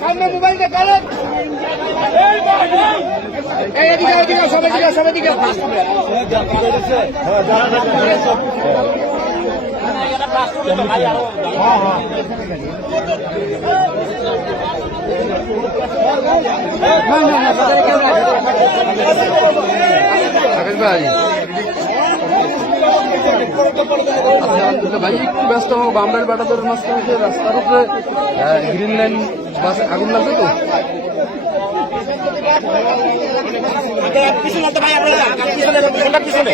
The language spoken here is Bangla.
সামনে মোবাইল দেখালেন সবাই দিকে ভাই ভাই একটু ব্যস্ত হবো বামরাইল বাটাদোর মাঝখানে রাস্তার উপরে গ্রিন লাইন বাস আগুন লাগবে তো পিছনে